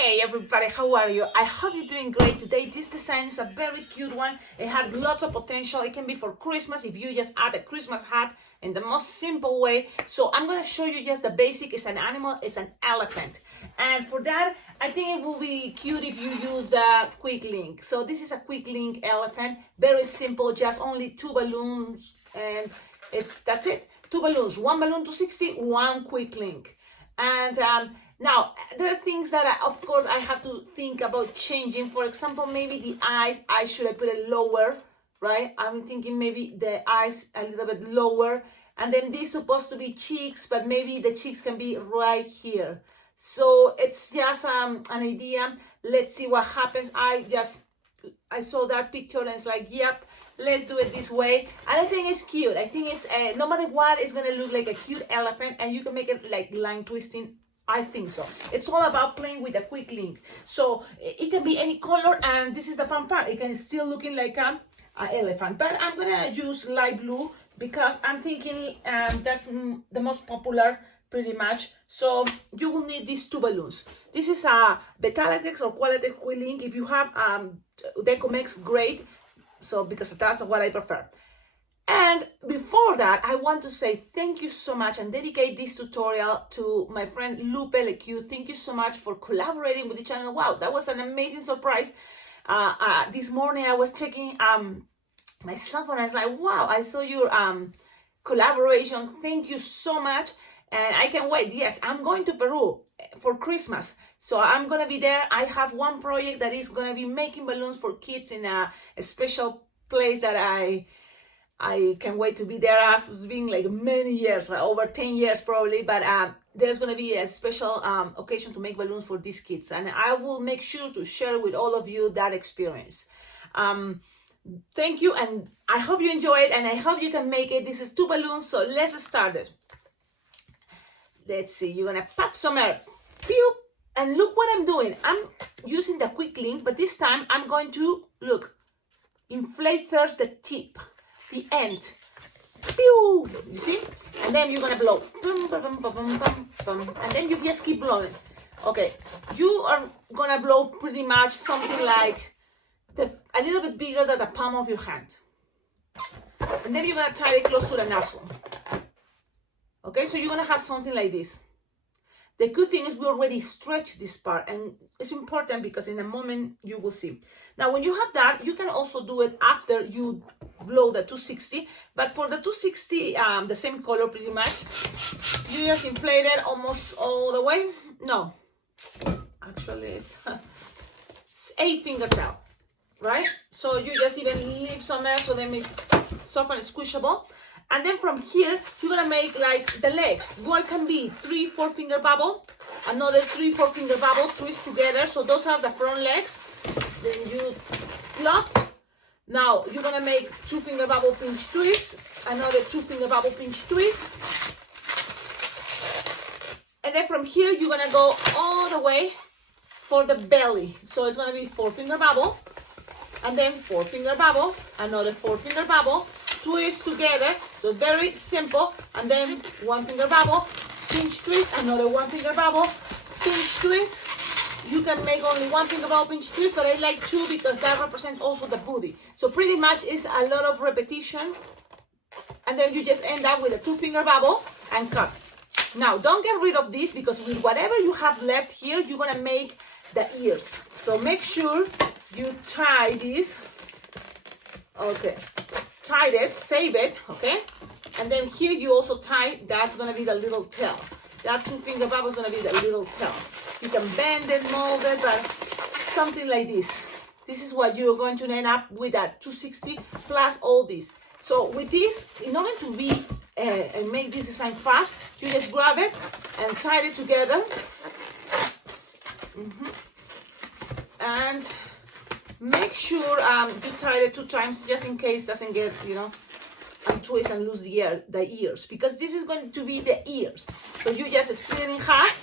Hey everybody, how are you? I hope you're doing great today. This design is a very cute one. It had lots of potential. It can be for Christmas if you just add a Christmas hat in the most simple way. So I'm going to show you just the basic. It's an animal, it's an elephant. And for that, I think it will be cute if you use the quick link. So this is a quick link elephant. Very simple, just only 2 balloons and that's it. 2 balloons, 1 balloon to 60, 1 quick link. And now, there are things that, of course, I have to think about changing. For example, maybe the eyes, should I put it lower, right? I'm thinking maybe the eyes a little bit lower. And then these supposed to be cheeks, but maybe the cheeks can be right here. So it's just an idea. Let's see what happens. I saw that picture and it's like, yep, let's do it this way. And I think it's cute. I think it's, no matter what, it's going to look like a cute elephant. And you can make it like line twisting. I think so. It's all about playing with a quick link. So it can be any color, and this is the fun part. It can still looking like an elephant. But I'm gonna use light blue because I'm thinking that's the most popular pretty much. So you will need these 2 balloons. This is a Betalatex or Qualatex quick link. If you have Decomex, great. So because that's what I prefer. And before that, I want to say thank you so much and dedicate this tutorial to my friend Lupe LQ. Thank you so much for collaborating with the channel. Wow, that was an amazing surprise. This morning I was checking my cell phone. I was like, wow, I saw your collaboration. Thank you so much. And I can't wait. Yes, I'm going to Peru for Christmas. So I'm going to be there. I have one project that is going to be making balloons for kids in a special place that I can't wait to be there. It's been like many years, like over 10 years probably, but there's going to be a special occasion to make balloons for these kids. And I will make sure to share with all of you that experience. Thank you, and I hope you enjoy it, and I hope you can make it. This is 2 balloons, so let's start it. Let's see, you're going to puff some air. Pew! And look what I'm doing. I'm using the quick link, but this time I'm going to, look, inflate first the tip. The end. Pew! You see? And then you're gonna blow. Bum, bum, bum, bum, bum, bum. And then you just keep blowing. Okay. You are gonna blow pretty much something like a little bit bigger than the palm of your hand. And then you're gonna tie it close to the nozzle. Okay, so you're gonna have something like this. The good thing is we already stretched this part, and it's important because in a moment you will see. Now, when you have that, you can also do it after you blow the 260. But for the 260, the same color pretty much, you just inflate it almost all the way. No, actually it's 8-finger tail, right? So you just even leave some air so then it's soft and squishable. And then from here, you're gonna make like the legs. One can be 3-4 finger bubble, another 3-4 finger bubble, twist together. So those are the front legs. Then you flop. Now you're gonna make 2-finger bubble pinch twist, another 2-finger bubble pinch twist. And then from here, you're gonna go all the way for the belly. So it's gonna be 4-finger bubble, and then 4-finger bubble, another 4-finger bubble, twist together. So very simple. And then 1-finger bubble, pinch twist, another 1-finger bubble, pinch twist. You can make only 1-finger bubble, pinch twist, but I like 2 because that represents also the booty. So pretty much it's a lot of repetition. And then you just end up with a 2-finger bubble and cut. Now don't get rid of this because with whatever you have left here, you're gonna make the ears. So make sure you tie this. Okay. Tie it, save it, okay? And then here you also tie, that's gonna be the little tail. That 2-finger bubble is gonna be the little tail. You can bend it, mold it, but something like this. This is what you're going to end up with at 260 plus all this. So with this, in order to be and make this design fast, you just grab it and tie it together. And make sure you tie it 2 times just in case it doesn't get, and twist and lose the ears, because this is going to be the ears. So you just split it in half,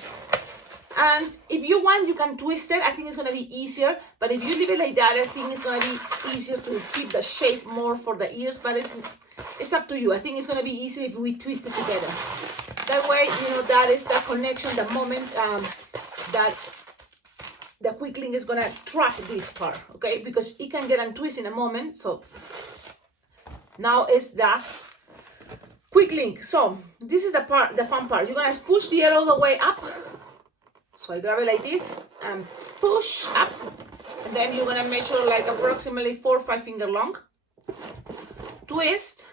and if you want, you can twist it. I think it's going to be easier, but if you leave it like that, I think it's going to be easier to keep the shape more for the ears, but it's up to you. I think it's going to be easier if we twist it together. That way, that is the connection, the moment that the quick link is gonna trap this part, okay? Because it can get untwisted in a moment. So now it's the quick link. So this is the part, the fun part. You're gonna push the air all the way up. So I grab it like this and push up, and then you're gonna measure like approximately 4 or 5 finger long. Twist,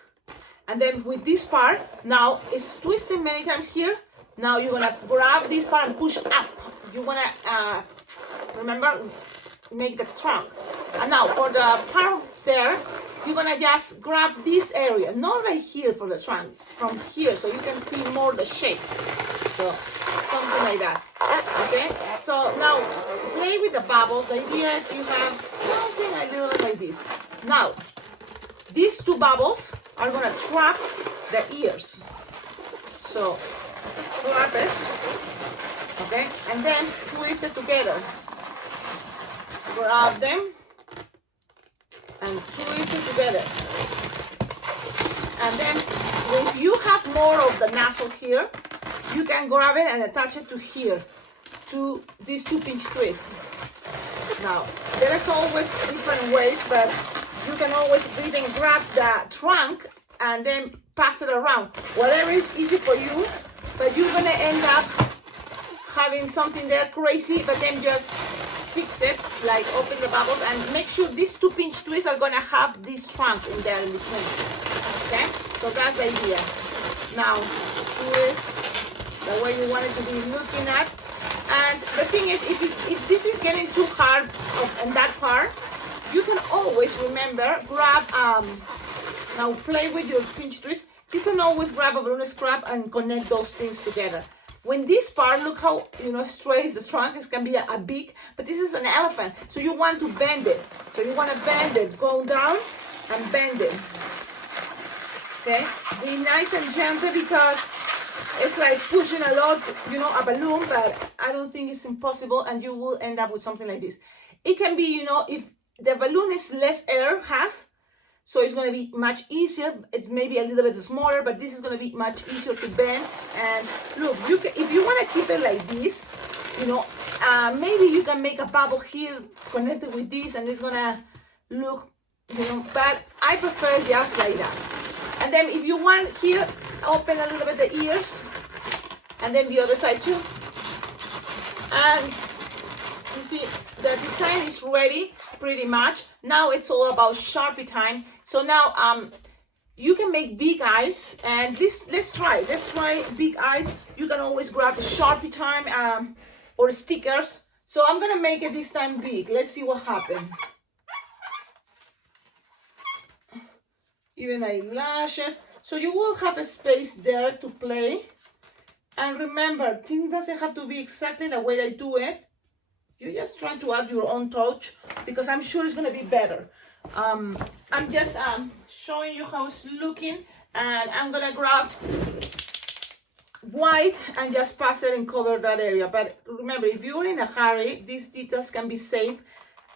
and then with this part, now it's twisting many times here. Now you're gonna grab this part and push up. You wanna remember, make the trunk. And now for the part there, you're gonna just grab this area, not right here for the trunk, from here, so you can see more the shape. So something like that. Okay, so now play with the bubbles. The idea is you have something a little bit like this. Now these 2 bubbles are gonna trap the ears. So trap it, okay, and then twist it together. Grab them and twist it together. And then if you have more of the nozzle here, you can grab it and attach it to here, to these 2 pinch twists. Now, there is always different ways, but you can always even grab the trunk and then pass it around. Whatever is easy for you, but you're gonna end up having something there crazy, but then just fix it, like open the bubbles and make sure these 2 pinch twists are gonna have this trunk in there in between. Okay, so that's the idea. Now twist the way you want it to be looking at. And the thing is, if this is getting too hard in that part, you can always remember, grab, now play with your pinch twist. You can always grab a balloon scrap and connect those things together. When this part, look how, straight is the trunk. It can be a big, but this is an elephant. So you want to bend it. So you want to bend it, go down and bend it. Okay, be nice and gentle because it's like pushing a lot, a balloon, but I don't think it's impossible and you will end up with something like this. It can be, if the balloon is less air has, so it's going to be much easier. It's maybe a little bit smaller, but this is going to be much easier to bend. And look, if you want to keep it like this, maybe you can make a bubble here connected with this and it's going to look, but I prefer just like that. And then if you want here, open a little bit the ears and then the other side too. And you see the design is ready pretty much. Now it's all about Sharpie time. So now you can make big eyes, and let's try big eyes. You can always grab the Sharpie time or stickers. So I'm gonna make it this time big. Let's see what happens. Even eyelashes. So you will have a space there to play. And remember, things doesn't have to be exactly the way I do it. You just try to add your own touch because I'm sure it's gonna be better. I'm just showing you how it's looking, and I'm gonna grab white and just pass it and cover that area. But remember, if you're in a hurry, these details can be saved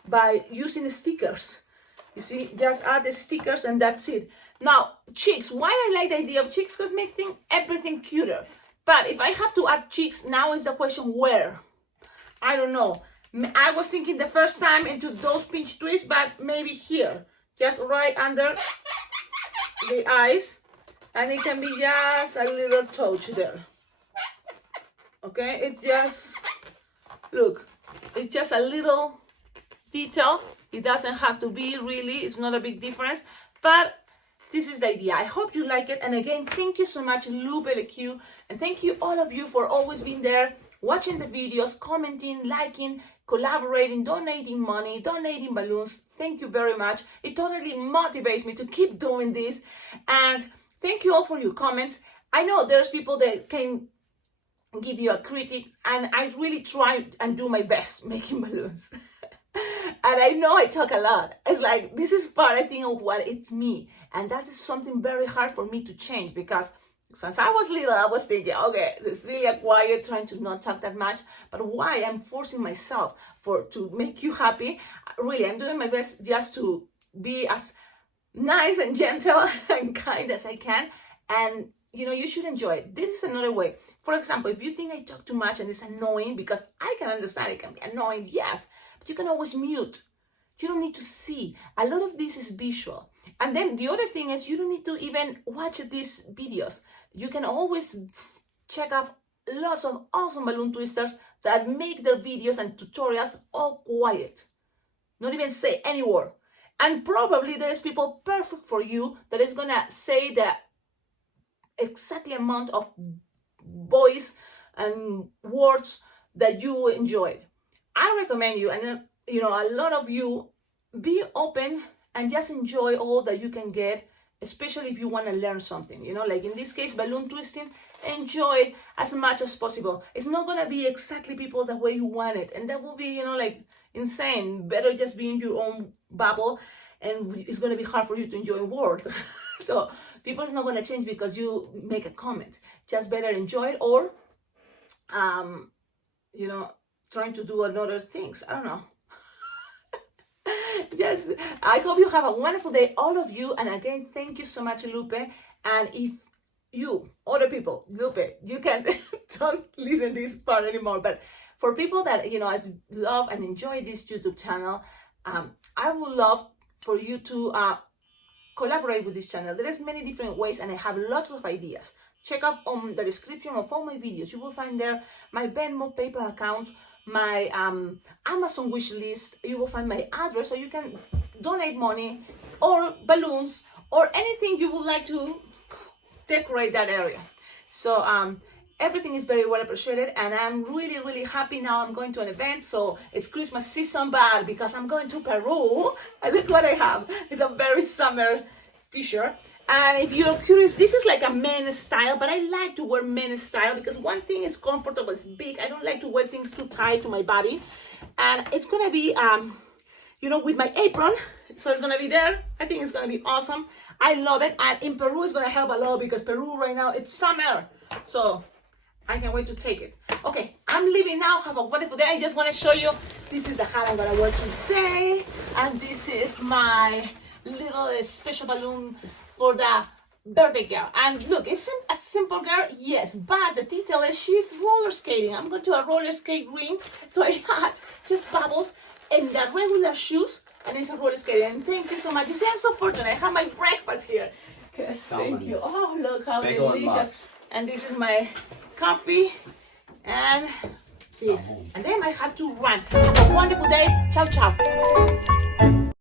by using stickers. You see, just add the stickers and that's it. Now, cheeks. Why I like the idea of cheeks? Because make everything cuter. But if I have to add cheeks, now is the question where? I don't know. I was thinking the first time into those pinch twists, but maybe here. Just right under the eyes. And it can be just a little touch there. Okay, it's just, look, it's just a little detail. It doesn't have to be really, it's not a big difference. But this is the idea. I hope you like it. And again, thank you so much, LuBelleQ. And thank you all of you for always being there, watching the videos, commenting, liking, collaborating, donating money, donating balloons. Thank you very much. It totally motivates me to keep doing this. And thank you all for your comments. I know there's people that can give you a critic, and I really try and do my best making balloons. And I know I talk a lot. It's like, this is part, I think, of what it's me. And that is something very hard for me to change, because since I was little, I was thinking, okay, Cecilia, quiet, trying to not talk that much. But why I'm forcing myself to make you happy? Really, I'm doing my best just to be as nice and gentle and kind as I can. And, you should enjoy it. This is another way. For example, if you think I talk too much and it's annoying, because I can understand it can be annoying, yes, but you can always mute. You don't need to see. A lot of this is visual. And then the other thing is you don't need to even watch these videos. You can always check out lots of awesome balloon twisters that make their videos and tutorials all quiet. Not even say any word. And probably there's people perfect for you that is gonna say the exactly amount of voice and words that you enjoyed. I recommend you, and a lot of you, be open and just enjoy all that you can get, especially if you want to learn something, like in this case, balloon twisting. Enjoy as much as possible. It's not going to be exactly people the way you want it, and that will be, like, insane. Better just be in your own bubble, and it's going to be hard for you to enjoy the world. So people is not going to change because you make a comment. Just better enjoy it, or trying to do another things. I don't know. Yes, I hope you have a wonderful day, all of you. And again, thank you so much, Lupe. And if you, other people, Lupe, you can don't listen this part anymore. But for people that, love and enjoy this YouTube channel, I would love for you to collaborate with this channel. There's many different ways, and I have lots of ideas. Check out on the description of all my videos. You will find there my Venmo, PayPal account, my Amazon wish list. You will find my address, so you can donate money or balloons or anything you would like to decorate that area. So everything is very well appreciated, and I'm really, really happy now. I'm going to an event, so it's Christmas season, but because I'm going to Peru, and look what I have. It's a very summer t-shirt. And if you're curious, this is like a men's style, but I like to wear men's style because one thing is comfortable, it's big. I don't like to wear things too tight to my body. And it's gonna be, with my apron, so it's gonna be there. I think it's gonna be awesome. I love it. And in Peru, it's gonna help a lot because Peru right now, it's summer. So I can't wait to take it. Okay, I'm leaving now. Have a wonderful day. I just wanna show you, this is the hat I'm gonna wear today. And this is my little special balloon for the birthday girl. And look, it's a simple girl, yes, but the detail is she's roller skating. I'm going to a roller skate ring, so I had just bubbles and the regular shoes, and it's a roller skating. And thank you so much. You see, I'm so fortunate. I have my breakfast here. Yes, thank you. Oh, look how delicious. And this is my coffee and this. And then I have to run. Have a wonderful day. Ciao, ciao.